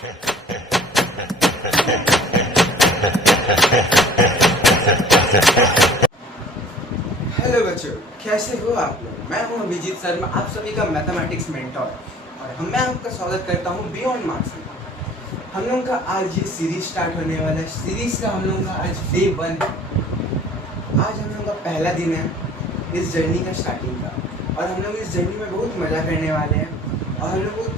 Hello बच्चों, कैसे हो आप लोग। मैं हूं अभिजीत शर्मा, आप सभी का मैथमेटिक्स मेंटर, और मैं आपका स्वागत करता हूं बियॉन्ड मार्क्स में। हम लोगों का आज ये सीरीज स्टार्ट होने वाला है। सीरीज का हम लोगों का आज डे 1 है। आज हम लोगों का पहला दिन है इस जर्नी का, स्टार्टिंग का, और हम लोग इस जर्नी में बहुत मज़ा करने वाले हैं, और हम लोग बहुत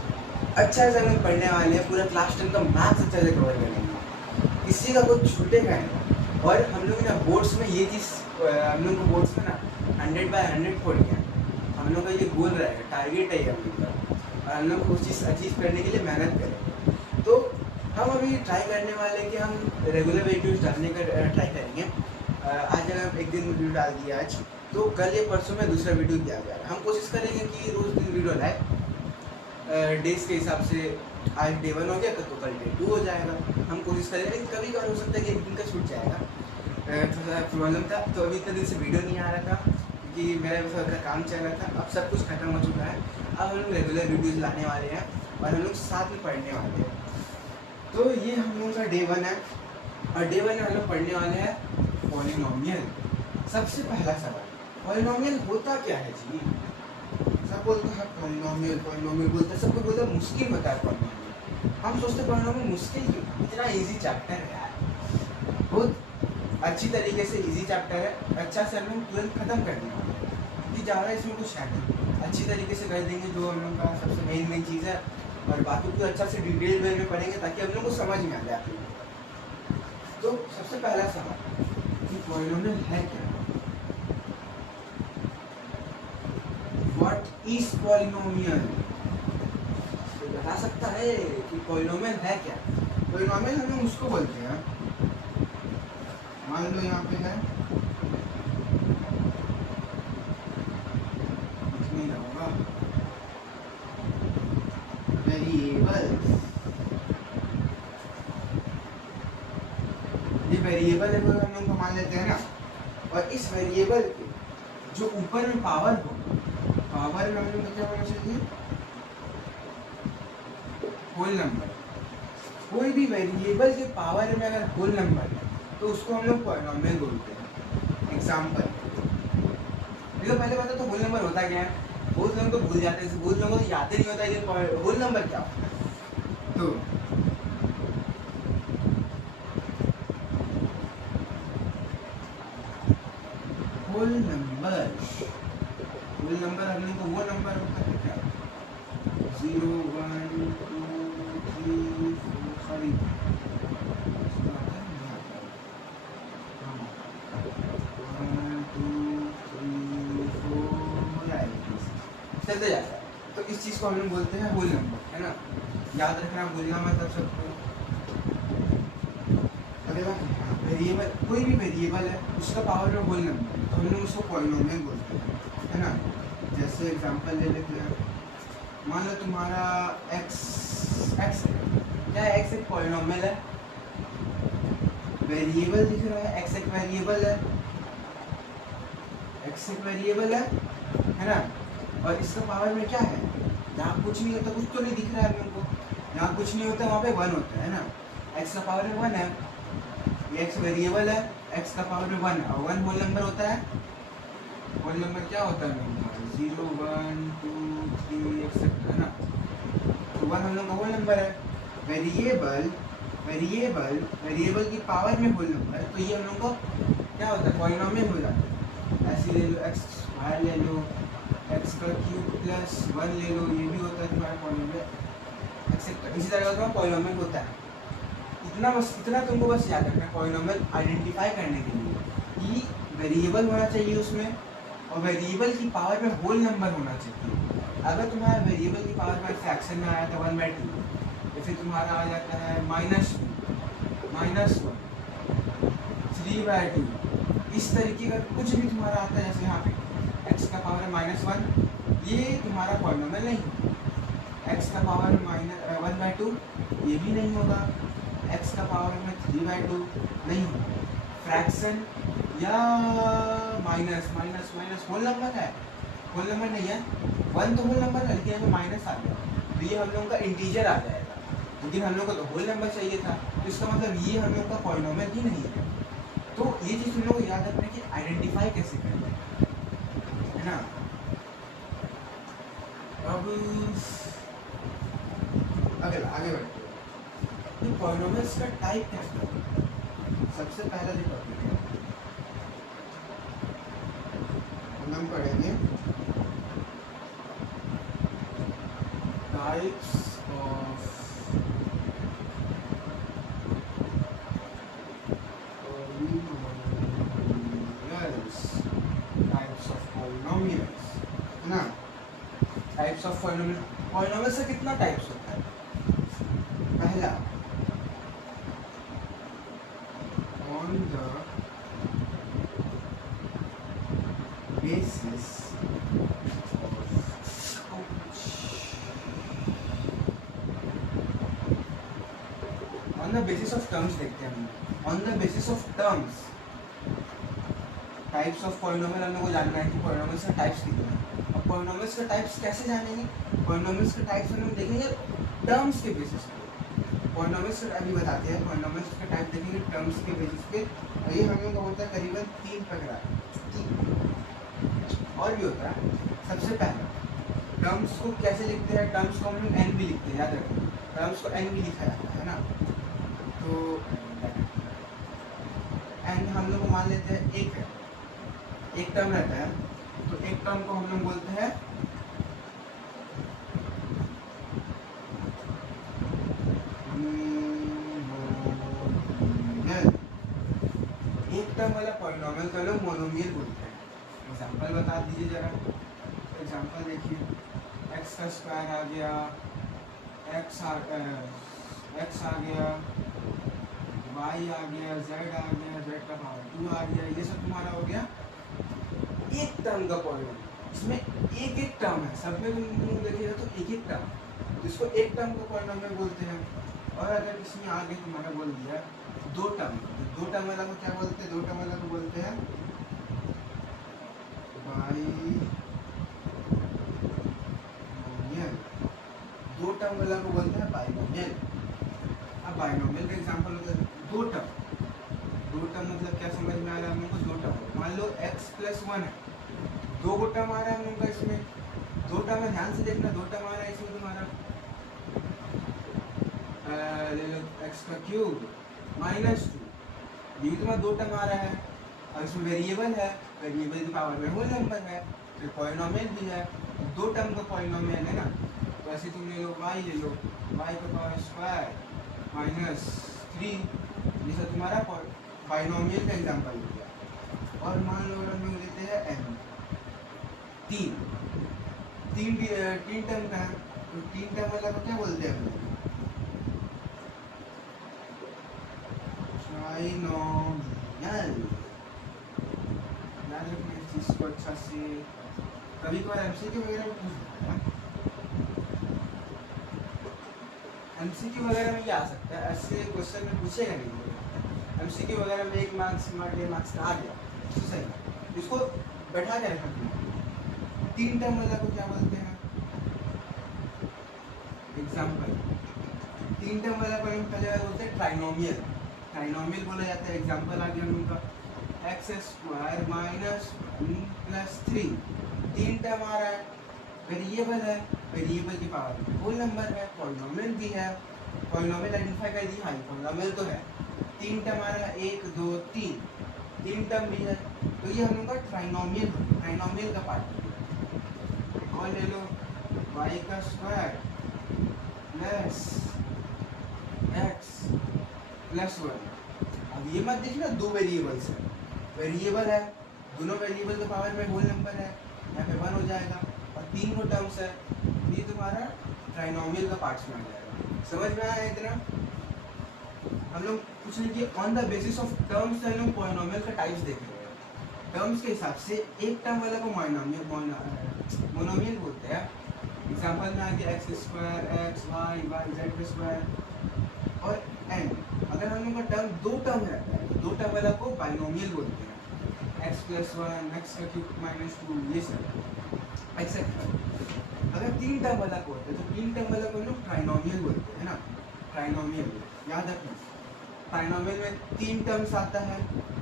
अच्छा से हम लोग पढ़ने वाले हैं। पूरा क्लास 10 का मैथ्स अच्छा से कवर करेंगे, किसी का कुछ छूटेगा नहीं। और हम लोग ना बोर्ड्स में ये चीज़, हम लोग को बोर्ड्स में ना 100 बाय 100 फोड़ गया। हम लोग का ये गोल रहेगा, टारगेट है ये हम लोग का, और हम लोग को उस चीज़ अचीव करने के लिए मेहनत करें। तो हम अभी ट्राई करने वाले हैं कि हम रेगुलर वीडियोज डालने का ट्राई करेंगे। आज अगर एक दिन वीडियो डाल दिया आज, तो कल या परसों में दूसरा वीडियो दिया जाएगा। हम कोशिश करेंगे कि रोज़ दिन वीडियो लाए डेज के हिसाब से। आज डे 1 हो गया तो कल डे 2 हो जाएगा। हम कोशिश करेंगे, लेकिन कभी कभार हो सकता है कि एक दिन का छूट जाएगा। थोड़ा प्रॉब्लम था, तो अभी इतने दिन से वीडियो नहीं आ रहा था क्योंकि मेरा थोड़ा सा काम चल रहा था। अब सब कुछ खत्म हो चुका है। अब हम लोग रेगुलर वीडियोज़ लाने वाले हैं, और हम लोग साथ में पढ़ने वाले हैं। तो ये हम लोगों का डे 1 है, और डे 1 में हम लोग पढ़ने वाले हैं पॉलिनोमियल। सबसे पहला सवाल, पॉलिनोमियल होता क्या है जी। सब बोलते हैं पॉलिनोमियल पॉलिनोमियल बोलते हैं, सबको बोलते हैं मुश्किल होता है पॉलिनोमियल। हम सोचते हैं पॉलिनोमियल मुश्किल क्यों, इतना इजी चैप्टर है यार, बहुत अच्छी तरीके से इजी चैप्टर है। अच्छा से हम लोग तुरंत खत्म कर देंगे क्योंकि ज़्यादा इसमें कुछ है नहीं। अच्छी तरीके से कर देंगे जो हम लोग का सबसे मेन चीज़ है, और बाकी को अच्छा से डिटेल वे में पढ़ेंगे ताकि हम लोग को समझ में आ जाए आप लोग। तो सबसे पहला सवाल कि पॉलिनोमियल है क्या। What is polynomial. तो बता सकता है कि पॉलिनोमियल है क्या। पॉलिनोमियल हम लोग उसको बोलते हैं, मान लो यहाँ पे है, नहीं होगा, वेरिएबल। ये वेरिएबल है, हम लोग को मान लेते हैं ना। और इस वेरिएबल के जो ऊपर में पावर हो, पावर में हम लोग क्या होना चाहिए, होल नंबर। कोई भी वेरिएबल के पावर में अगर होल नंबर है तो उसको हम लोग पॉलिनोमियल बोलते हैं। एग्जाम्पल देखो, पहले बात तो होल नंबर होता क्या है, बहुत लोग तो भूल जाते हैं, बहुत लोगों को याद ही नहीं होता कि होल नंबर क्या होता है। तो होल नंबर, होल नंबर हम लोग को वो नंबर होता है क्या, 0 1 2 3 4 सॉरी चलते जाता है। तो इस चीज़ को हम लोग बोलते हैं होल नंबर, है ना। याद रखना, भूलना मत अब सबको। अगला वेरिएबल, कोई भी वेरिएबल है उसका पावर में होल नंबर है तो हम लोग उसको पॉलिनोमियल बोलते हैं, है ना। जैसे एग्जांपल ले लेते हैं, मान लो तुम्हारा x क्या है, x एक पॉलिनोमियल है, वेरिएबल दिख रहा है, x एक वेरिएबल है, x एक वेरिएबल है ना। और इसका पावर में क्या है, यहाँ कुछ नहीं होता, कुछ तो नहीं दिख रहा है हम लोग को, यहाँ कुछ नहीं होता, वहाँ पे 1 होता है ना। x का पावर में 1 है, ये x वेरिएबल है, x का पावर में 1 है, और 1 होल नंबर होता है। होल नंबर क्या होता है, 0 1 2 3 एक्सेट्रा, है ना। तो 1 हम लोग का होल नंबर है। वेरिएबल वेरिएबल की पावर में होल नंबर है, तो ये हम लोग को क्या होता है, पॉलिनोमियल हो जाता है। ऐसे ले लो, x बाहर ले लो, x का क्यूब प्लस 1 ले लो, ये भी होता है तुम्हारा पॉलिनोमियल एक्सेट्रा। इसी तरह का पॉलिनोमियल होता है। इतना तुमको बस याद रखना पॉलिनोमियल आइडेंटिफाई करने के लिए कि वेरिएबल होना चाहिए उसमें, और वेरिएबल की पावर में होल नंबर होना चाहिए। अगर तुम्हारा वेरिएबल की पावर में फ्रैक्शन में आया था 1/2, या फिर तुम्हारा आ जाता है -1 3/2, इस तरीके का कुछ भी तुम्हारा आता है, जैसे यहाँ पे x का पावर है -1, ये तुम्हारा पॉलिनोमियल नहीं होगा। x का पावर में 1/2, ये भी नहीं होगा। x का पावर में 3/2 नहीं होगा। फ्रैक्शन या माइनस होल नंबर है, होल नंबर नहीं है, 1 तो होल नंबर है, लेकिन यहाँ पे माइनस आ गया तो ये हम लोगों का इंटीजर आ जाएगा। लेकिन हम लोग को तो होल नंबर चाहिए था, तो इसका मतलब ये हम लोग का पॉलिनोमियल ही नहीं है। तो ये चीज़ हम लोग को याद रखना है कि आइडेंटिफाई कैसे करते हैं, है ना। अब अगला आगे बढ़ते हैं कि पॉलिनोमियल्स का टाइप कैसे होता है। सबसे पहला जो टॉपिक है हम पढ़ेंगे टाइप्स ऑफ पॉलिनोमियल्स, है ना। टाइप्स ऑफ पॉलिनोमियल्स से कितना टाइप्स होता है। पहला, on the basis of terms देखते हैं हम। On the basis of terms types of polynomial हम लोग को जानना है कि पॉलिनोमियल्स का टाइप्स कितने हैं। अब पॉलिनोमियल्स का टाइप्स कैसे जानेंगे। पॉलिनोमियल्स का टाइप्स हम लोग देखेंगे टर्म्स के बेसिस पे। पॉलिनोमियल्स का टाइप भी बताते हैं, पॉलिनोमियल्स का टाइप देखेंगे टर्म्स के बेसिस पे। और ये हम लोग का होता है करीबन 3 प्रकार, और भी होता है। सबसे पहले टर्म्स को कैसे लिखते हैं, टर्म्स को हम लोग एन भी लिखते हैं, याद रखें टर्म्स को एन भी लिखा जाता है ना। तो एन हम लोग को मान लेते हैं एक है, एक टर्म रहता है, तो एक टर्म को हम लोग बोलते हैं एक टर्म वाला पॉलिनोमियल को लोग मोनोमियल बोलते हैं। एग्जांपल बता दीजिए जरा। एग्जांपल देखिए, एक्स का स्क्वायर आ गया, एक्स आ गया, वाई आ गया, जेड आ गया, जेड का पावर 2 आ गया, ये सब तुम्हारा हो गया एक टर्म का पॉलिनोमियल। इसमें एक एक टर्म है, सब में देखिएगा तो एक एक टर्म, तो इसको एक टर्म का पॉलिनोमियल बोलते हैं। और अगर इसमें आगे तुम्हारा बोल दिया दो टर्म, दो टर्म वाला को क्या बोलते हैं, दो टर्म वाला को बोलते हैं बाइनोमियल। दो टर्म वाला को बोलते हैं बाइनोमियल। अब बाइनोमियल का एग्जांपल होता है दो टर्म। दो टर्म मतलब क्या समझ में आ रहा है हम लोग को, दो टर्म मान लो x+1 है, दो गो टर्म आ रहा है हम लोग का इसमें, दो टर्म है, ध्यान से देखना, दो टर्म आ रहा है इसमें तुम्हारा, ले लो x³ -2, ये भी तुम्हारा दो टर्म आ रहा है। और इसमें वेरिएबल है, वेरिएबल की पावर में होल नंबर है, फिर पॉलिनोमियल भी है, दो टर्म का पॉलिनोमियल है ना। तो ऐसे तुम ले लो y, ले लो y का पावर स्क्वायर -3, ये सब तुम्हारा बाइनोमियल का एग्जांपल हो गया। और मान लो हम लोग लेते हैं n, तीन टर्म का है, तो तीन टर्म वाला को क्या बोलते हैं हम लोग, ट्राइनोमियल। याद रखना इस चीज को अच्छा से, कभी कभार एमसीक्यू वगैरह में पूछ सकता है, एमसीक्यू वगैरह में क्या आ सकता है, ऐसे क्वेश्चन में पूछेगा नहीं। एमसीक्यू वगैरह में 1 मार्क्स 1.5 मार्क्स का आ गया तो सही, इसको बैठा के रखना। तीन टर्म वाला को क्या बोलते हैं, एग्जांपल तीन टर्म वाला को हम पहले बोलते हैं ट्राइनोमियल। ट्राइनोमियल बोला जाता है। एग्जांपल आ गया उनका x² -1 + 3, तीन टर्म आ रहा है, वेरिएबल है, वेरिएबल की पावर होल नंबर है, पॉलिनोमियल भी है। पॉलिनोमियल आइडेंटिफाई कर दिया, हाँ पॉलिनोमियल तो है। तीन टर्म आ रहा है, 1 2 3, तीन टर्म भी है, तो ये हम लोग का ट्राइनोमियल का पार्ट है। और ले लो y² + x+1। अब ये मत देखना दो वेरिएबल्स है, वेरिएबल है, दोनों वेरिएबल के पावर में होल नंबर है, यहाँ पे 1 हो जाएगा। और तीन को टर्म्स है, ये तुम्हारा ट्राइनोमियल का पार्ट्स में आ जाएगा। समझ में आया इतना। हम लोग कुछ नहीं कि on the basis of terms से हम लोग पॉलिनोमियल का टाइप्स देख रहे हैं। टर्म्स के हिसाब से एक टर्म वाला को मोनोमियल बोलते हैं। एग्जांपल में आ गया x² x y y z² और n। अगर हम लोग का टर्म दो टर्म रहता है, दो टर्म वाला को बाइनोमियल बोलते हैं, x+1 x³ -2, ये सब एक्सेट्रा। अगर तीन टर्म वाला को होता है तो तीन टर्म वाला को हम लोग ट्राइनोमियल बोलते हैं ना। ट्राइनोमियल, याद रखना। ट्राइनोमियल में 3 टर्म्स आता है,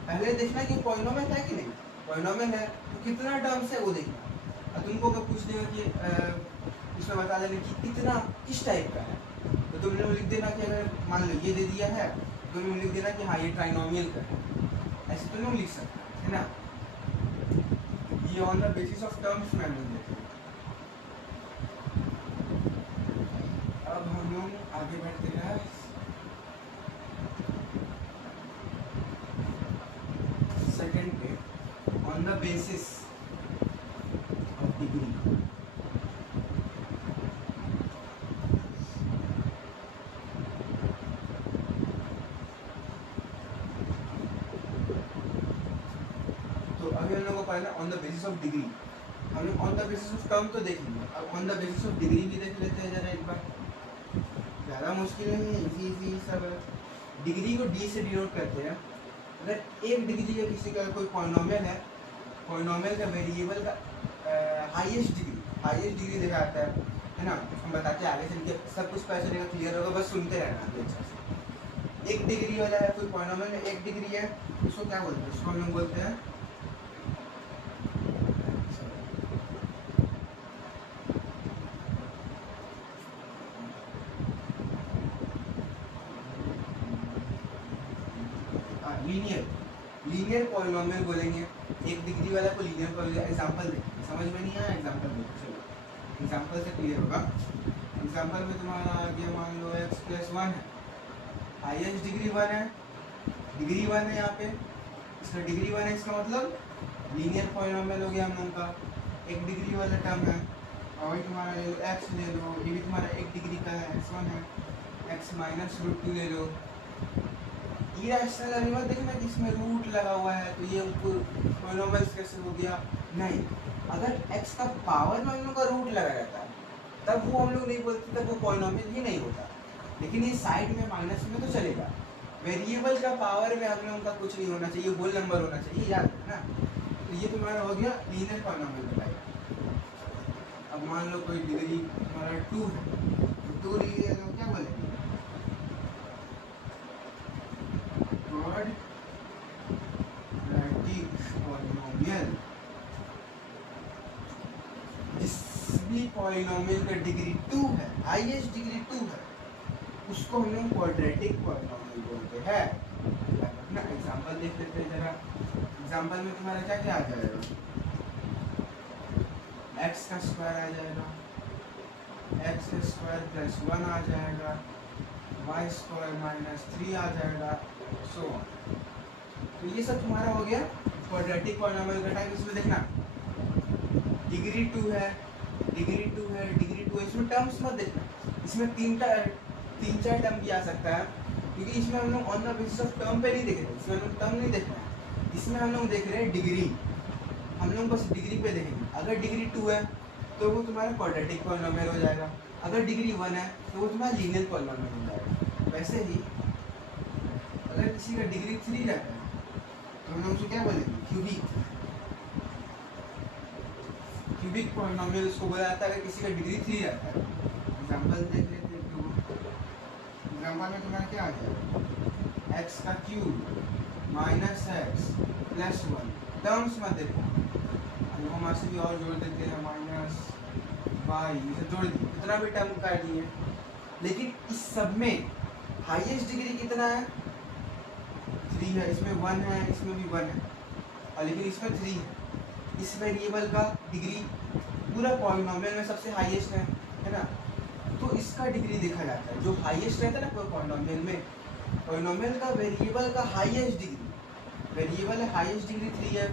पहले देखना कि पॉलिनोमियल है कि नहीं। पॉलिनोमियल है तो कितना टर्म्स है वो देखना। और तुमको अगर पूछ देगा कि इसमें बता देना कि कितना किस टाइप का है, तो तुम लोग लिख देना कि अगर मान लो ये दे दिया है तो तुम लिख देना कि हाँ ये ट्राइनोमियल का है, ऐसे तुम लोग लिख सकते है ना। ये on the basis of terms में हम लोग देते हैं। अब हम लोग आगे बढ़ते हैं सेकंड पे, on the basis of degree. तो अभी हम लोग को पढ़ना on the basis of degree. हम लोग on the basis of term तो देख लेंगे, अब on the basis of degree भी देख लेते हैं जरा एक बार। ज़्यादा मुश्किल नहीं है, इजी सब है। डिग्री को डी से डिनोट करते हैं। अगर एक डिग्री का किसी का कोई पॉलिनोमियल है, पॉलिनोमियल का वेरिएबल का हाईएस्ट डिग्री देखा जाता है ना। हम बताते हैं आगे चल के, सब कुछ पैसे देगा क्लियर होगा, बस सुनते रहना आगे अच्छा से। एक डिग्री वाला है कोई पॉलिनोमियल में, एक डिग्री है, उसको क्या बोलते हैं? उसको हम लोग बोलते हैं लीनियर पॉलिनोमियल बोलेंगे। एक डिग्री वाला को लीनियर पॉलिनोमियल। एग्जांपल देखिए, समझ में नहीं आया? एग्जांपल देखिए, चलो एग्जांपल से क्लियर होगा। एग्जांपल में तुम्हारा आ गया, मान लो x + 1 है, हाईएस्ट डिग्री 1 है, डिग्री 1 है यहाँ पे, इसका डिग्री 1 है, इसका मतलब लीनियर पॉलिनोमियल हो गया हम लोग का। एक डिग्री वाला टर्म है, और वही तुम्हारा ले लो x ले लो, ये भी तुम्हारा एक डिग्री का है, x1 है, x - √2 ले लो। इरेशनल एनिमल देखना कि इसमें रूट लगा हुआ है तो ये पॉलिनोमियल्स कैसे हो गया? नहीं, अगर x का पावर में हम लोग का रूट लगा रहता है तब वो हम लोग नहीं बोलते, तब वो पॉलिनोमियल ही नहीं होता। लेकिन ये साइड में माइनस में तो चलेगा। वेरिएबल का पावर में हम लोगों का कुछ नहीं होना चाहिए, होल नंबर होना चाहिए, याद है ना। तो ये तुम्हारा हो गया लीनियर पॉलिनोमियल का टाइप। अब मान लो कोई डिग्री तुम्हारा 2 है, तो 2 डिग्री है तो क्या बोलेंगे? Quadratic polynomial. जिस भी पॉलिनोमियल का डिग्री 2 है, हाईएस्ट डिग्री 2 है, उसको हम लोग क्वाड्रेटिक पॉलिनोमियल बोलते हैं। अपना एग्जांपल देख लेते हैं जरा। एग्जांपल में तुम्हारा क्या क्या आ जाएगा? x का स्क्वायर आ जाएगा, x² + 1 आ जाएगा, y² - 3 आ जाएगा, सो ऑन। तो ये सब तुम्हारा हो गया क्वाड्रेटिक पॉलिनोमियल का टाइप। इसमें देखना डिग्री 2 है, डिग्री 2 है, डिग्री 2 है। इसमें टर्म्स मत देखना, इसमें 3-4 टर्म भी आ सकता है, क्योंकि इसमें हम लोग on the basis of term पे नहीं देख रहे, इसमें हम लोग टर्म नहीं देखना है, इसमें हम लोग देख रहे हैं डिग्री। हम लोग बस डिग्री पे देखेंगे। अगर डिग्री 2 है तो वो तुम्हारा क्वाड्रेटिक पॉलिनोमियल हो जाएगा, अगर डिग्री 1 है तो वो तुम्हारा लीनियर पॉलिनोमियल हो जाएगा। वैसे ही अगर किसी का डिग्री 3 रहता है तो हम लोग उसे क्या बोलेंगे? क्यूबिक पॉलिनोमियल उसको बोला जाता है अगर किसी का डिग्री 3 रहता है। एग्जांपल देख लेते हैं। एग्जांपल में तुम्हारा क्या आ जाएगा? x का क्यूब -x + 1। टर्म्स मत देखो, हम ऐसे भी और जोड़ देते हैं, -y इसे जोड़ दिए, कितना भी टर्म कर दिए। लेकिन इस सब में हाईएस्ट डिग्री कितना है? 3 है, इसमें 1 है, इसमें भी 1 है, और लेकिन इसमें 3 है। इस वेरिएबल का डिग्री पूरा पॉलिनोमियल में सबसे हाईएस्ट है ना, तो इसका डिग्री देखा जाता है। जो हाईएस्ट रहता है ना पॉलिनोमियल में, पॉलिनोमियल का वेरिएबल का हाईएस्ट डिग्री, वेरिएबल है हाईएस्ट डिग्री 3 है,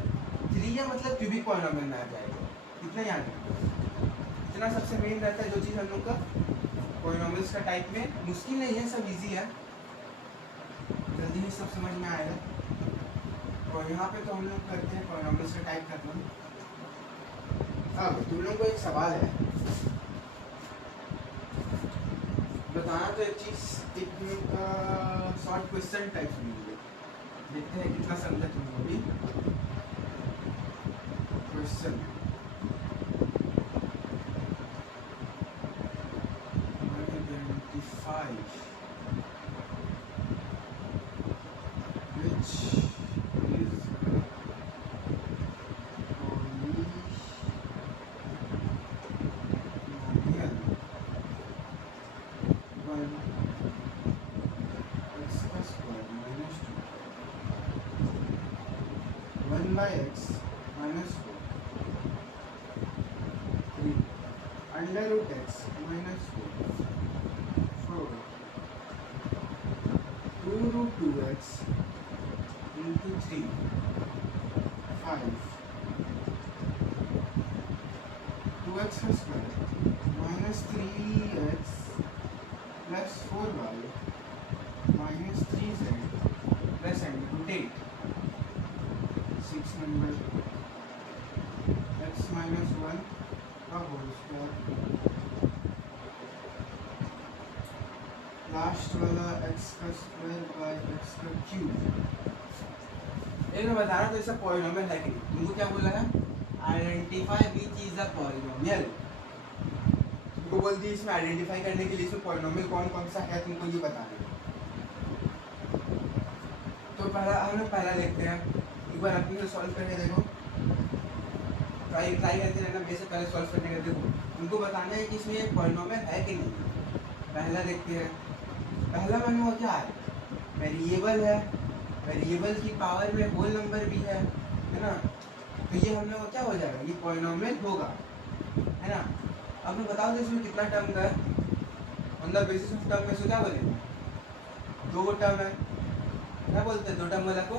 3 है मतलब क्यूबिक पॉलिनोमियल में आ जाएगा। इतना याद है, इतना सबसे मेन रहता है जो चीज़ हम लोग का पॉलिनोमियल्स का टाइप में। मुश्किल नहीं है, सब इजी है, जल्दी ही सब समझ में आएगा। और यहाँ पे तो हम लोग करते हैं पॉलिनोमियल्स का टाइप खत्म। अब तुम लोगों को एक सवाल है, बताना तो एक चीज़, एक लोग का शॉर्ट क्वेश्चन टाइप सुनिए, देखते हैं कितना समझा तुम लोग भी। Question 25 by x minus 3 under root x minus 4 2 root 2x into 3 5 2x square minus 3x plus 4y minus 3z plus and root 8 6 number x minus 1 का whole square लास्ट वाला x का स्क्वायर बाय x का cube. एक मैं बता रहा था इसका पॉलिनोमियल है कि नहीं। तुमको क्या बोला है? Identify which is a polynomial. तुमको बोल दी इसमें आइडेंटिफाई करने के लिए इसमें पॉलिनोमियल कौन कौन सा है तुमको ये बताना है। तो पहला देखते हैं, एक बार अपने से सॉल्व करके देखो, ट्राई करते रहना, मेरे से पहले सॉल्व करने का देखो। तुमको बताना है कि इसमें पॉलिनोमियल है कि नहीं। पहला देखते हैं, पहला मान वो क्या है? वेरिएबल है, वेरिएबल की पावर में होल नंबर भी है ना, तो ये हम लोग क्या हो जाएगा, ये पॉलिनोमियल होगा, है ना। अब मैं बताओ तो इसमें कितना टर्म का है, मतलब बेसिस ऑफ टर्म में से क्या बोलेंगे? 2 टर्म है, क्या बोलते हैं 2 टर्म वाला को?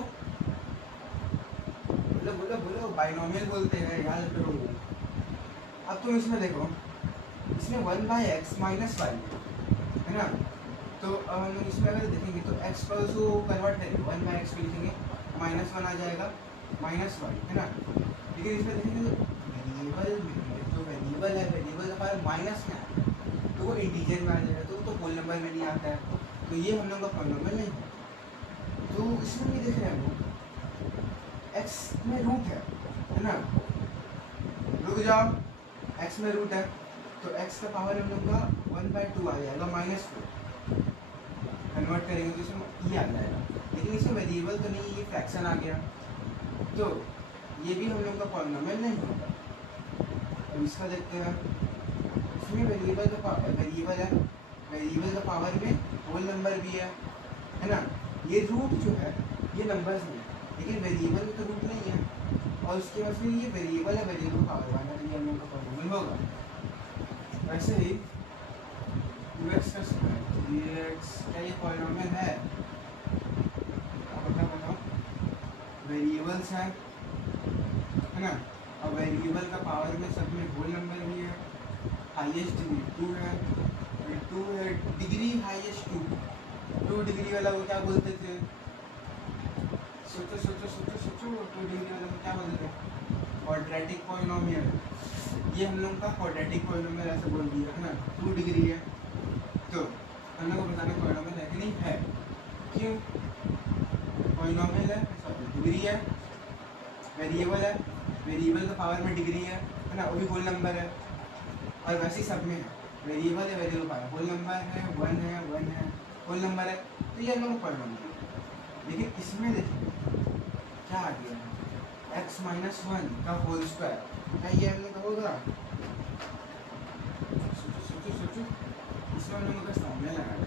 बोलो बोलो बोलो, बाइनोमियल बोलते हैं, याद करो। अब तुम इसमें देखो, इसमें 1/x माइनस वाई है ना, तो अब हम लोग इसमें अगर देखेंगे तो x को कन्वर्ट करेंगे, 1/x को लिखेंगे, -1 आ जाएगा माइनस वाई, है ना। लेकिन इसमें देखेंगे तो वेरिएबल है, वेरिएबल का पावर माइनस में है तो वो इंटीजर में आ जाएगा, तो होल नंबर में नहीं आता है, तो ये हम लोग का पॉलिनोमियल नहीं है। तो इसमें ये देख रहे हैं हम लोग x में रूट है ना, रुक जाओ, x में रूट है तो x का पावर हम लोग का 1/2 आ जाएगा -4, कन्वर्ट करेंगे तो इसमें ये आ जाएगा। लेकिन इसमें वेरिएबल तो नहीं, ये फ्रैक्शन आ गया, तो ये भी हम लोग का पॉलिनोमियल नहीं होगा। अब इसका देखते हैं, इसमें वेरिएबल है, वेरिएबल का पावर में होल नंबर भी है ना। ये रूट जो है ये नंबर्स नहीं है, लेकिन वेरिएबल तो रूट नहीं है, और उसके बाद फिर ये वेरिएबल है, वेरिएबल पावर वाला, ये हम लोग का पॉलिनोमियल होगा। वैसे ही 2x का स्क्वायर 3x, क्या ये पॉलिनोमियल है? अब बताओ, वेरिएबल्स है ना, और वेरिएबल का पावर में सब में होल नंबर भी है, हाईएस्ट डिग्री 2 है, 2 है डिग्री, हाईएस्ट 2 डिग्री वाला वो क्या बोलते थे? सोचो 2 डिग्री वाला वो क्या बोलते थे? Quadratic polynomial. ये हम लोग का क्वाड्रेटिक पॉलिनोमियल ऐसे बोल दिया है ना, 2 डिग्री है, तो हम लोग को बताना पॉलिनोमियल है कि नहीं है। क्यों? पॉलिनोमियल है, डिग्री है, वेरिएबल है, वेरिएबल का पावर में डिग्री है ना, वो भी होल नंबर है, और वैसे ही सब में है, वेरिएबल है, वेरिएबल पावर होल नंबर है, 1 है होल नंबर है, तो ये हम लोग पॉलिनोमियल है। लेकिन इसमें देखिए क्या आ गया, x - 1 का होल स्क्वायर, क्या ये हम लोग का होगा? सोचो, इसमें हम लोग का फॉर्मूला लगा है,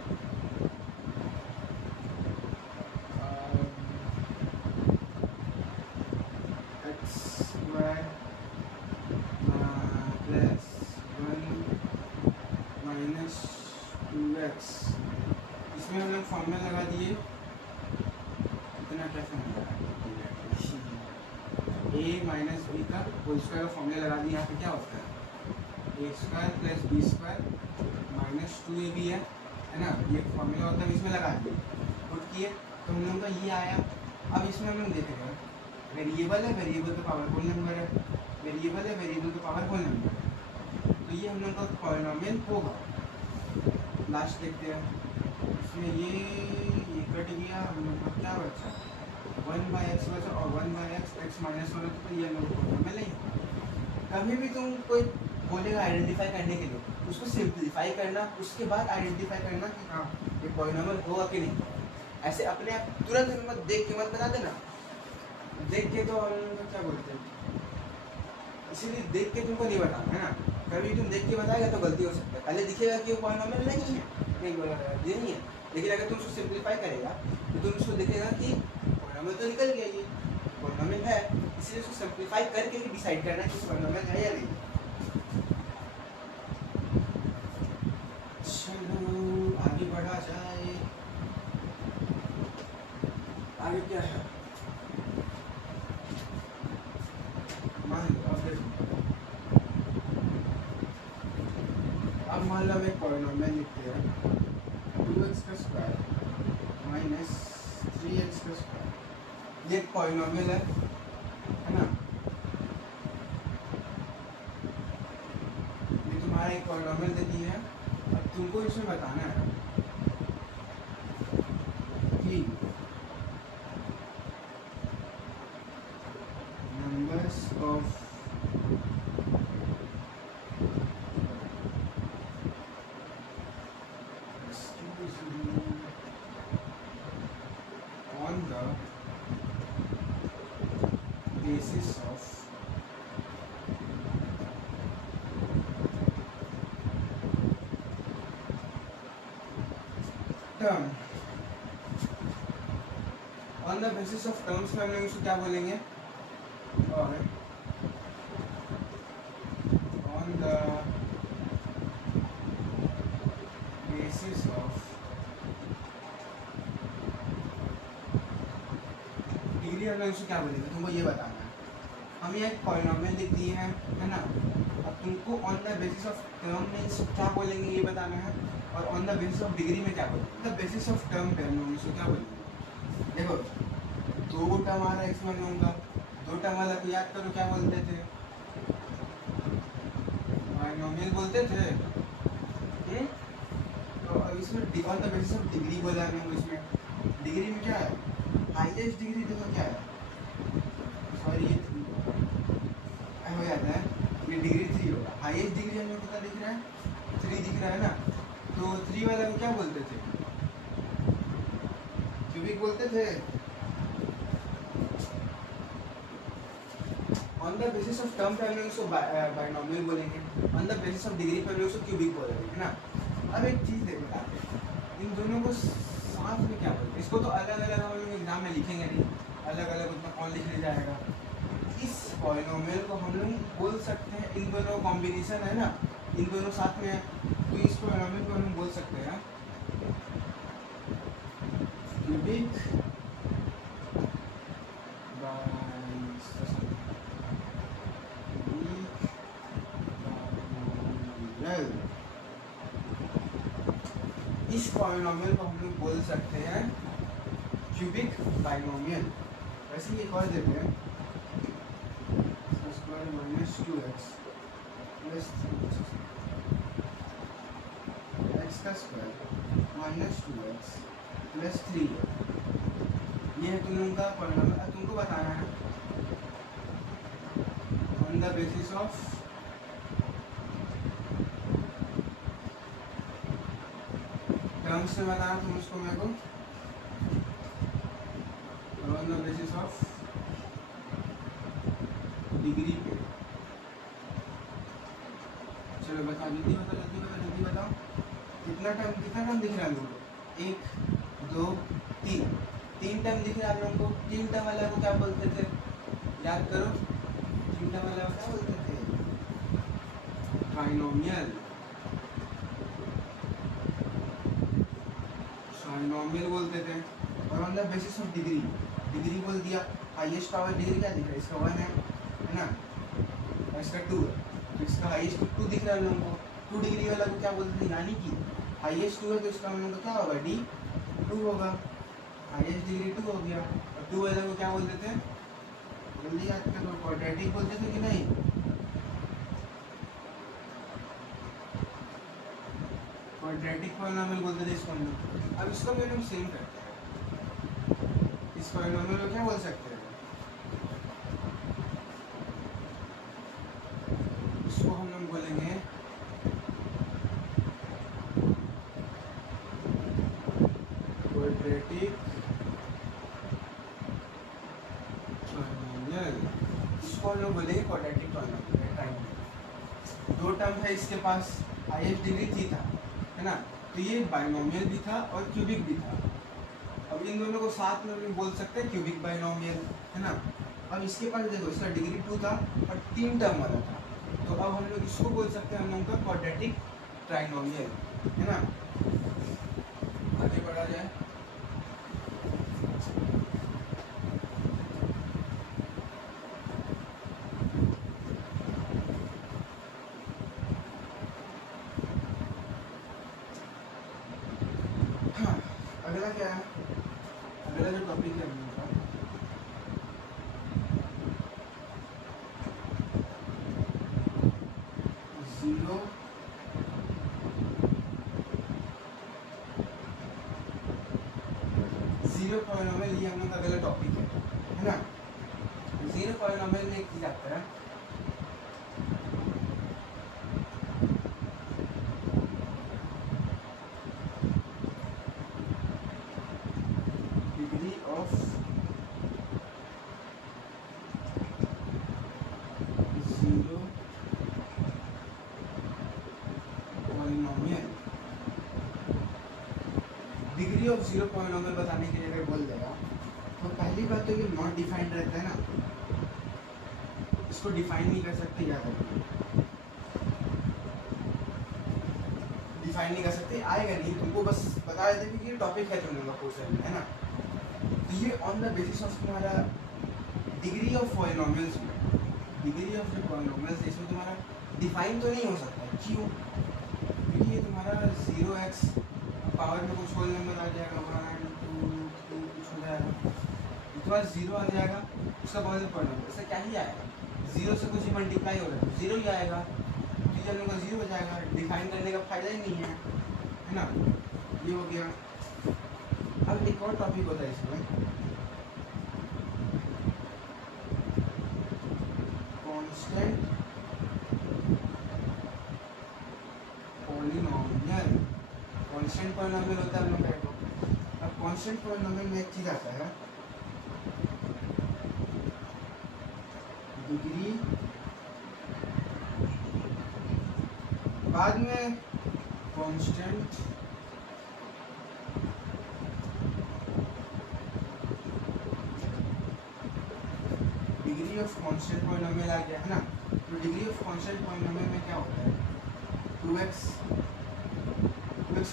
x square plus 1 minus 2x, इसमें हम लोग फॉर्मूला लगा दिए, इतना क्या फॉर्मूला a माइनस b का होल स्क्वायर का फॉर्मूला लगा दिया। यहाँ पे क्या होता है, a square plus b square minus 2ab है ना, ये फॉर्मूला होता है, इसमें लगा दिए, पुट किए तो हम लोग का ये आया। अब इसमें हम लोग देख रहे हैं, वेरिएबल है, वेरिएबल का पावर होल नंबर है, वेरिएबल है, वेरिएबल का पावर होल नंबर है, तो ये हम लोग का पॉलिनोमियल होगा। लास्ट देखते हैं, इसमें ये कट गया, हम लोग का क्या बचा, 1/x बचा, और 1/x x - 1 तो ये हम लोग पॉलिनोमियल नहीं होगा। कभी भी तुम कोई बोलेगा आइडेंटिफाई करने के लिए, उसको सिंप्लीफाई करना, उसके बाद आइडेंटिफाई करना कि हाँ ये पॉलिनोमियल होगा कि नहीं। ऐसे अपने आप तुरंत मत देख के मत बता देना, देख के तो हम क्या बोलते हैं, इसीलिए देख के तुमको नहीं बताना है ना। कभी तुम देख के बताएगा तो गलती हो सकता है, पहले दिखेगा कि वो पॉलिनोमियल नहीं है, नहीं है, लेकिन अगर तुम उसको सिंप्लीफाई करेगा तो तुम उसको दिखेगा कि पॉलिनोमियल तो निकल गया ये, पॉलिनोमियल है, इसलिए उसको सिंप्लीफाई करके ही डिसाइड करना है कि पॉलिनोमियल है या नहीं। चलो आगे बढ़ा जाए। आगे क्या है, मान लो अब मान लो हम एक पॉलिनोमियल लिखते हैं 2x का स्क्वायर माइनस 3x का स्क्वायर। ये एक पॉलिनोमियल है ना, ये तुम्हारा एक पॉलिनोमियल देती है। अब तुमको इसमें बताना है कि numbers of on the basis of term, on the basis of terms में हम लोग इसको क्या बोलेंगे, और on the basis of degree हम लोग इसको क्या बोलेंगे, तुमको ये बताना है। हम ये एक पॉलिनोमियल लिख दिए हैं, है ना। अब तुमको on the basis of term में इसको क्या बोलेंगे ये बताना है, और on the basis of degree में क्या बोलेंगे। द बेसिस ऑफ टर्म पे हम लोग इसको क्या बोलेंगे, देखो 2 टर्म आ रहा है इसमें हम लोगों का, 2 टर्म वाला को याद करो क्या बोलते थे, बाइनोमियल बोलते थे। तो अब इसमें on the basis of degree बोला है हम इसमें। डिग्री में क्या है, हाईएस्ट डिग्री देखो क्या है, सॉरी ये हो जाता है, ये डिग्री 3 होगा। हाईएस्ट डिग्री हमें कितना दिख रहा है, 3 दिख रहा है ना। तो 3 वाला को क्या बोलते थे, क्यूबिक बोलते थे। On the basis of term पे हम लोग इसको बाइनोमियल बोलेंगे, on the basis of degree पे हम लोग इसको क्यूबिक बोलेंगे, है ना। अब एक चीज़ देखो, इन दोनों को साथ में क्या बोलते हैं, इसको तो अलग अलग हम लोग एग्जाम में लिखेंगे नहीं, अलग अलग उतना कौन लिख ले जाएगा। इस पॉलिनोमियल को हम लोग बोल सकते हैं, इन दोनों कॉम्बिनेशन है ना, इन दोनों साथ में है, तो इस पॉलिनोमियल को हम बोल सकते हैं क्यूबिक बाइनोमियल। इस पॉलिनोमियल को हम लोग बोल सकते हैं क्यूबिक बाइनोमियल। वैसे ये कर देते हैं square minus 2x plus 3x का स्क्वायर माइनस 2x प्लस 3। ये है तुम लोगों का पॉलिनोमियल। तुमको बताना है on the basis of terms में बताना तुम उसको मेरे को, on the basis of degree पे। चलो बताओ, जल्दी बताओ जल्दी बताओ जल्दी बताओ, कितना टर्म दिख रहा है लोगों को, 1 2 3, 3 टर्म दिख रहा है आप लोगों को। 3 टर्म वाला को क्या बोलते थे, याद करो, 3 टर्म वाला को क्या बोलते थे, बाइनोमियल। बाइनोमियल बोलते थे। और on the basis of degree, degree बोल दिया, हाईएस्ट पावर डिग्री क्या दिख रहा है, इसका 1 है ना, और इसका 2 है, तो इसका हाईएस्ट 2 दिख रहा है हम लोगों को। 2 डिग्री वाला को क्या बोलते थे, यानी कि हाईएस्ट 2 है तो इसका हम लोगों को क्या होगा, D2 होगा, हाईएस्ट डिग्री 2 हो गया। और 2 वाला को क्या बोलते थे, जल्दी याद करो, क्वाड्रेटिक बोलते थे कि नहीं, क्वाड्रेटिक पॉलिनोमियल बोलते थे इसको हम लोग। अब इसको भी हम सेम करते हैं, इस पॉलिनोमियल को क्या बोल सकते हैं, इसको हम लोग बोलेंगे क्वाड्रेटिक पॉलिनोमियल। इसको हम लोग बोलेंगे क्वाड्रेटिक पॉलिनोमियल। 2 टर्म है इसके पास, हाईएस्ट डिग्री 3 था, है ना, तो ये बाइनोमियल भी था और क्यूबिक भी था। अब इन दोनों को साथ में भी बोल सकते हैं क्यूबिक बाइनोमियल, है ना। अब इसके पास देखो इसका डिग्री 2 था और 3 टर्म वाला था, तो अब हम लोग इसको बोल सकते हैं हम लोग का क्वाड्रेटिक ट्राइनोमियल, है ना। आगे बढ़ा जाए। हाँ, अगला क्या है, अगला जो टॉपिक है हम लोग का जीरो पॉलिनोमियल, ये हम लोग का अगला टॉपिक है ना। जीरो पॉलिनोमियल में एक चीज आता है degree of zero polynomial. Degree of zero polynomial बताने के लिए अगर बोल देगा तो पहली बात तो ये नॉट डिफाइंड रहता है ना, इसको डिफाइन नहीं कर सकते, याद रखिए डिफाइन नहीं कर सकते, आएगा नहीं, तुमको बस बता देते कि ये टॉपिक है तुम लोगों का कोर्स में, है ना। तो ये ऑन द बेसिस ऑफ तुम्हारा डिग्री ऑफ पॉलिनोमियल्स में, डिग्री ऑफ जो पॉलिनोमियल्स इसमें तुम्हारा डिफाइन तो नहीं हो सकता है, क्यों, क्योंकि ये तुम्हारा 0x पावर में कुछ होल नंबर आ जाएगा 1 2 3 कुछ हो जाएगा, तुम्हारा 0 आ जाएगा, उसका बहुत पॉलिनोमियल इससे क्या ही आएगा, 0 से कुछ ही मल्टीप्लाई हो रहा है तो 0 ही आएगा, तो ये लोग का 0 हो जाएगा, डिफाइन करने का फायदा ही नहीं है ना। ये हो गया। अब एक और टॉपिक होता है इसमें कांस्टेंट पॉलिनोमियल। कांस्टेंट पॉलिनोमियल होता है हम लोग का। अब कांस्टेंट पॉलिनोमियल में एक चीज आता है डिग्री, बाद में constant degree of constant polynomial आ गया, है ना। तो डिग्री ऑफ कांस्टेंट पॉलिनोमियल में क्या होता है, 2x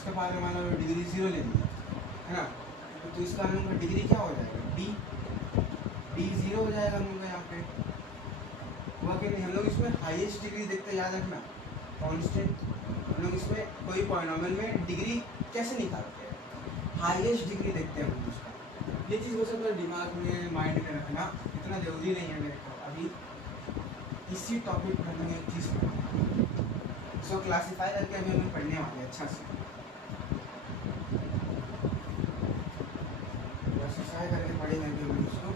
का पावर मान लो डिग्री 0 ले ली, है ना, तो इसका हम लोग का डिग्री क्या हो जाएगा, d 0 हो जाएगा हम लोग का यहाँ पे, हुआ कि नहीं। हम लोग इसमें हाईएस्ट डिग्री देखते, याद रखना कांस्टेंट, हम लोग इसमें कोई पॉलिनोमियल में डिग्री कैसे निकालते हैं, हाईएस्ट डिग्री देखते हैं हम लोग उसका। ये चीज़ हो सकता है दिमाग में माइंड में रखना, इतना जरूरी नहीं है मेरे को। अभी इसी टॉपिक पर हम एक चीज़ इसको क्लासीफाई करके अभी हम पढ़ने वाले हैं अच्छा से, क्लासीफाई करके पढ़ेंगे अभी हम उसको।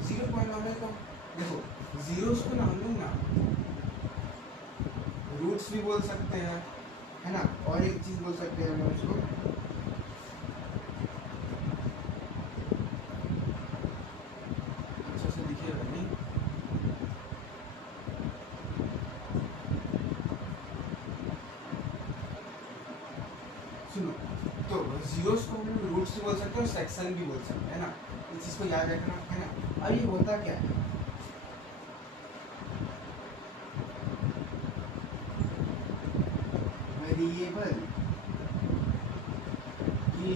जीरो पॉलिनोमियल को देखो, जीरोस को ना हम लोग ना रूट्स भी बोल सकते हैं, है ना, और एक चीज बोल सकते हैं हम लोग उसको अच्छा से दिखिएगा नहीं, सुनो, तो जीरोस को हम लोग रूट्स भी बोल सकते हैं और सेक्शन भी बोल सकते हैं ना, इस चीज को याद रखना, है ना। अब ये होता क्या है, वेरिएबल की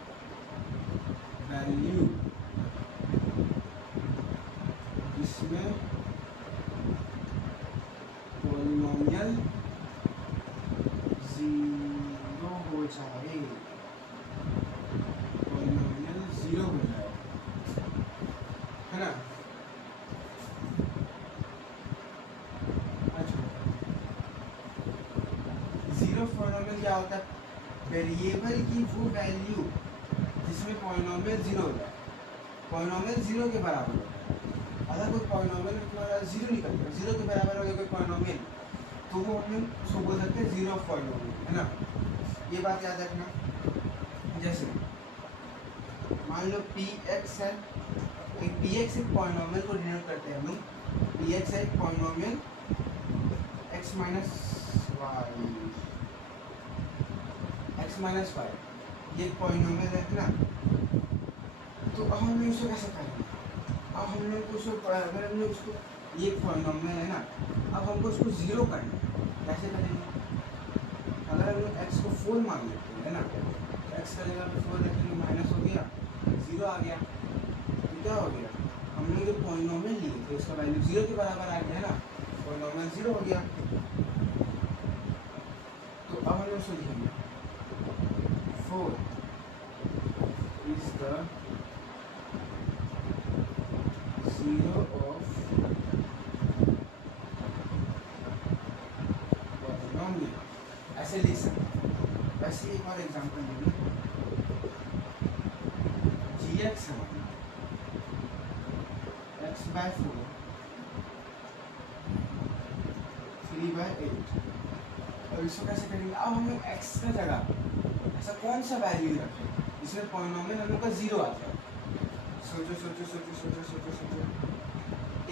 वो वैल्यू जिसमें पॉलिनोमियल 0 हो जाए, पॉलिनोमियल 0 हो जाए, है ना। अच्छा, जीरो पॉलिनोमियल क्या होता है, वेरिएबल की वो वैल्यू जिसमें पॉलिनोमियल 0 हो जाए, पॉलिनोमियल 0 के बराबर होता है। अगर कोई पॉलिनोमियल तुम्हारा 0 निकल गया, 0 के बराबर हो गया कोई पॉलिनोमियल, तो वो हम लोग उसको बोल सकते हैं जीरो ऑफ पॉलिनोमियल, है ना। ये बात याद रखना। जैसे मान लो पी एक्स है, पी एक्स एक पॉलिनोमियल को डिनोट करते हैं हम लोग। पी एक्स है एक polynomial x minus y, x minus y, ये एक पॉलिनोमियल है ना। तो अब हम लोग उसको कैसे करेंगे? अब हम लोग उसको, अगर हम लोग उसको, ये एक पॉलिनोमियल है ना, अब हमको उसको ज़ीरो करना है। कैसे करेंगे? अगर हम लोग एक्स को 4 मान लेते हैं, है ना, तो एक्स का जगह पे 4 रखेंगे, माइनस हो गया, ज़ीरो आ गया। तो क्या हो गया? हम लोग जो पॉलिनोमियल लिए थे उसका वैल्यू 0 के बराबर आ गया, है ना, पॉलिनोमियल 0 हो गया। तो अब हम लोग उसको लिखेंगे 4 is the zero of polynomial, ऐसे लिख सकते हैं। वैसे एक और एग्जांपल लेंगे, जी एक्स है एक्स बाय 4 3/8। और इसको कैसे करेंगे? अब हम लोग एक्स का जगह ऐसा कौन सा वैल्यू रखें जिसमें पॉलिनोमियल हम लोग का 0 आ जाए? सोचो सोचो सोचो सोचो सोचो सोचो।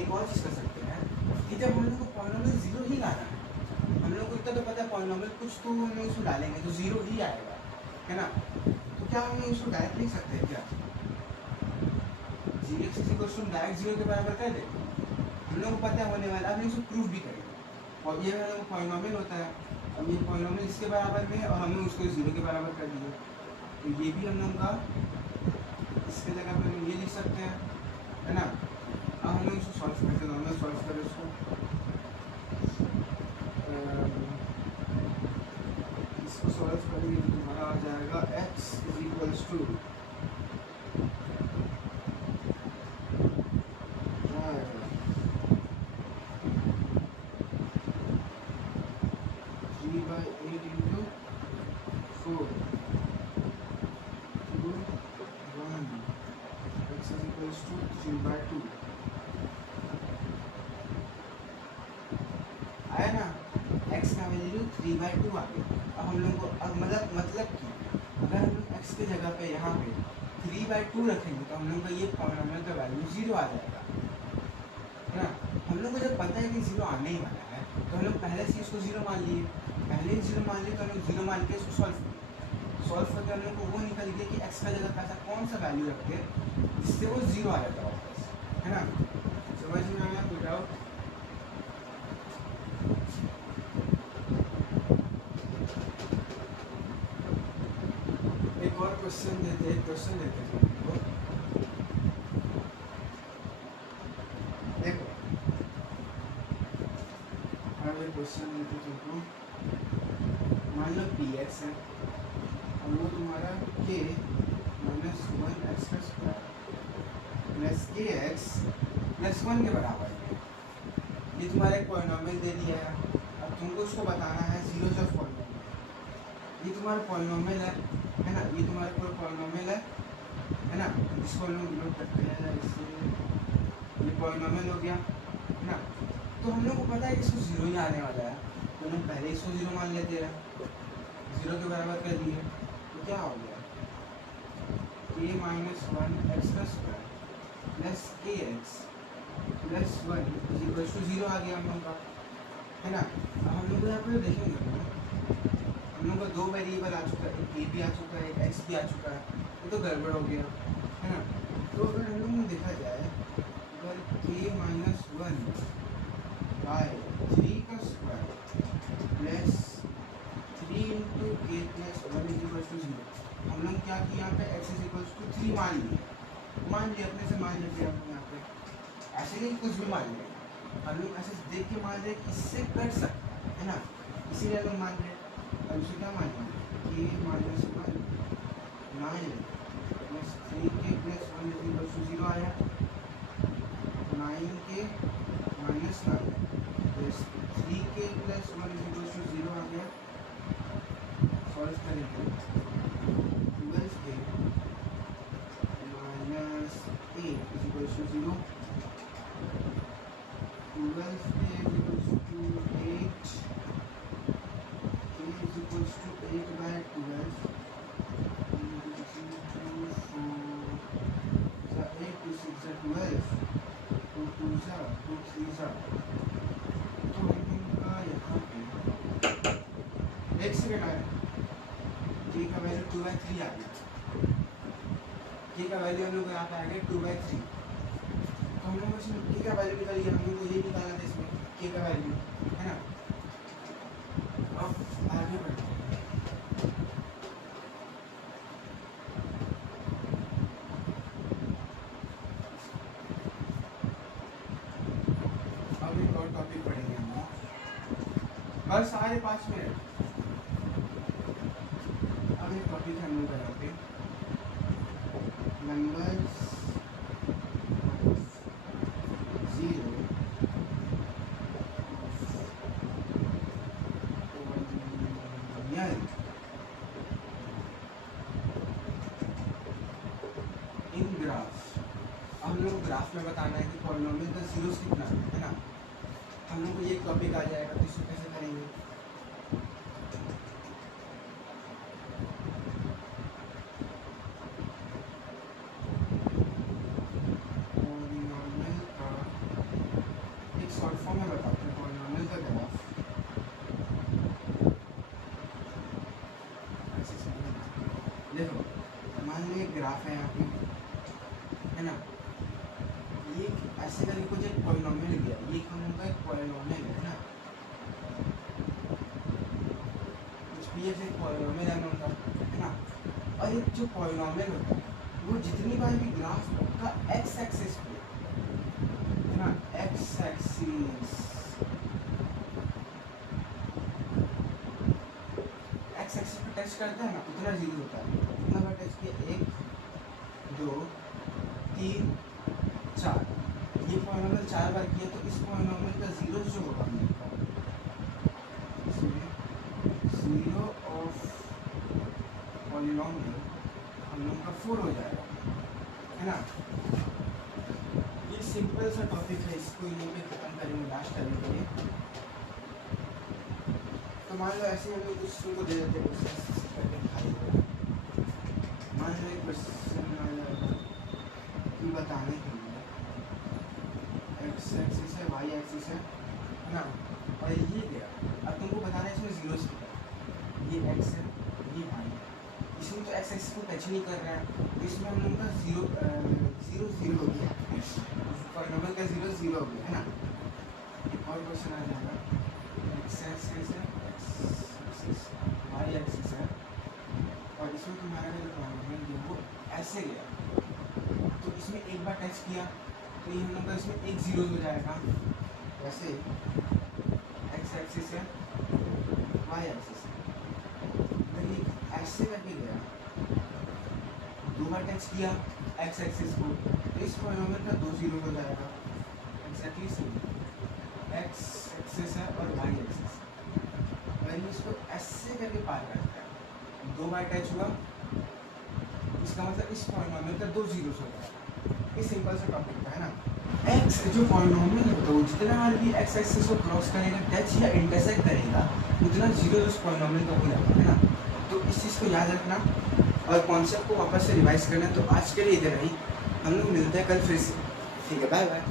एक और चीज़ कर सकते हैं कि जब हम लोग को पॉलिनोमियल 0 ही लाना है, हम लोग को इतना तो पता है पॉलिनोमियल कुछ तो हम लोग उसको डालेंगे तो 0 ही आएगा, है ना। तो क्या हम लोग उसको डायरेक्ट लिख सकते हैं क्या? G x is equal to direct 0 के बराबर कर दे, हम लोग को पता है होने वाला। अब हम इसको प्रूफ भी करेंगे। और ये हम लोग पॉलिनोमियल होता है, अब ये पॉलिनोमियल इसके बराबर में है और हमने उसको 0 के बराबर कर दिया, तो ये भी हम लोग का इसके जगह पे हम ये लिख सकते हैं, है ना। अब हम लोग इसको सॉल्व करते हैं, नॉर्मल सॉल्व करें इसको। इसको सॉल्व करेंगे तो तुम्हारा आ जाएगा x is equals to 3/8 into 4 to 1, x is equals to 3/2 आया ना। x का वैल्यू 3/2 आ गया। अब हम लोग को अब मतलब कि अगर हम लोग x के जगह पे यहाँ पे 3/2 रखेंगे तो हम लोग का ये पॉलिनोमियल का वैल्यू 0 आ जाएगा, है ना। हम लोग को जब पता है कि 0 आने ही वाला है तो हम लोग पहले से इसको 0 मान लिए, पहले ही 0 मान लिए, तो हम लोग 0 मान के इसको सॉल्व करके हम लोग को वो निकल गया कि x का जगह पे ऐसा कौन सा वैल्यू रखते जिससे वो 0 आ जाता वापस, है ना। समझ में आया? कोई डाउट? एक और क्वेश्चन देते हैं, देखो अब ये क्वेश्चन देते तुमको। मान लो पी एक्स है और वो तुम्हारा k minus 1 x square plus k x plus 1 के बराबर है। ये तुम्हारा एक पॉलिनोमियल दे दिया है। अब तुमको उसको बताना है जीरो ऑफ पॉलिनोमियल। ये तुम्हारा पॉलिनोमियल है ना, ये तुम्हारा कोई पॉलिनोमियल है ना, जिसको हम लोग डिनोट करते हैं इससे। ये पॉलिनोमियल हो गया, है ना। तो हम लोग को पता है कि इसको 0 ही आने वाला है, तो हम पहले इसको 0 मान लेते हैं, 0 के बराबर कर दिए। तो क्या हो गया? k माइनस 1 x का square plus k x plus 1 is equal to 0 आ गया हम लोग का, है ना। अब हम लोग यहाँ पर देखेंगे हम लोग का 2 वेरिएबल आ चुका है, एक k भी आ चुका है, एक x भी आ चुका है, ये तो गड़बड़ हो गया, है ना। तो अगर हम लोग में देखा जाए, अगर k माइनस 1 बाय 3 का स्क्वायर प्लस 3 इंटू के प्लस 1 इज इक्वल टू 0, हम लोग क्या किया यहाँ पे x इज इक्वल टू 3 मान लिए अपने से, मान लेते हैं हम यहाँ पे, ऐसे नहीं कुछ भी मान लिया, हम लोग ऐसे देख के मान रहे इससे कट सकता है ना, इसीलिए हम मान रहे। अब इसे क्या मान लेंगे? k minus 1 9 plus 3k plus 1 is equal to 0 आया, 9k minus 9 plus 3k plus 1 is equal to 0 आ गया। सॉल्व करेंगे 12k minus 8 is equal to 0, 12k is equal to 8 तो हम लोग का यहाँ पे एक सेकेंड आया, के का वैल्यू 2/3 आ गया, के का वैल्यू हम लोग को यहाँ पे आ गया 2/3। तो हम लोग इसमें के का वैल्यू निकाल गया, हम लोग को ये निकालना था इसमें के का वैल्यू, है ना। अब आगे बढ़ते हैं। अब एक और टॉपिक पढ़ेंगे हम लोग, बस 5.5 मिनट। अब एक टॉपिक है हम लोग का यहाँ पे नंबर्स 0 इन ग्राफ। हम लोग ग्राफ में बताना है कि पॉलिनोमियल का जीरोस कितना है ना। हम लोग को ये टॉपिक आ जाएगा, तो इसको कैसे करेंगे। पॉलिनोमियल का एक शॉर्ट फॉर्म में बताते हैं, पॉलिनोमियल का ग्राफ। देखो मान लो एक ग्राफ है यहाँ पे, है ना। ये ऐसे करके कुछ एक पॉलिनोमियल गया, ये हम लोग का एक पॉलिनोमियल है ना, कुछ भी ऐसे पॉलिनोमियल है उनका, है ना। और ये जो पॉलिनोमियल होता है वो जितनी बार भी ग्राफ का एक्स एक्सिस पे, है ना, एक्स एक्सिस पे टच करता है ना, उतना जीरो होता है। कितना बार टच किया, 1 2 3 4, ये पॉलिनोमियल 4 बार किया, तो इस पॉलिनोमियल का जीरो जो होगा जीरो ऑफ पॉलिनोमियल हम लोग का 4 हो जाएगा, है ना। ये सिंपल सा टॉपिक है, इसको यहीं पे खत्म करेंगे लास्ट टाइम के लिए। तो मान लो ऐसे हम लोग क्वेश्चन को दे देते हैं, मान लो एक क्वेश्चन कि बताने के लिए एक्स एक्सिस है, वाई एक्सिस है ना, और ये गया। अब तुमको बताना है इसमें जीरो से, ये एक्स है ये वाई, इसमें तो एक्स एक्सिस को टच नहीं कर रहा है, तो इसमें हम लोग का जीरो हो गया, पॉलिनोमियल का जीरो हो गया, है ना। एक और क्वेश्चन आ जाएगा, एक्स एक्सिस है, वाई एक्सिस है, और इसमें तुम्हारा जो पॉलिनोमियल है वो ऐसे गया, तो इसमें एक बार टच किया तो ये हम लोग का इसमें एक जीरो हो जाएगा। वैसे एक्स एक्सिस है, वाई एक्सिस है, तो ये ऐसे करके गया, 2 बार टच किया एक्स एक्सिस को, तो इस पॉलिनोमियल का 2 जीरो हो जाएगा। एक्जैक्टली सेम, एक्स एक्सिस है और वाई एक्सिस, वैल्यू इसको ऐसे करके पार करता है, 2 बार टच हुआ, इसका मतलब इस पॉलिनोमियल का 2 जीरो हो गया। ये सिंपल सा टॉपिक था, है ना। एक्स जो पॉलिनोमियल होता है वो जितना बार भी एक्स एक्सिस को क्रॉस करेगा, टच या इंटरसेक्ट करेगा, उतना जीरो उस पॉलिनोमियल का हो जाएगा, है ना। तो इस चीज़ को याद रखना और कॉन्सेप्ट को वापस से रिवाइज करना। तो आज के लिए इतना ही, हम लोग मिलते हैं कल फिर से, ठीक है, बाय बाय।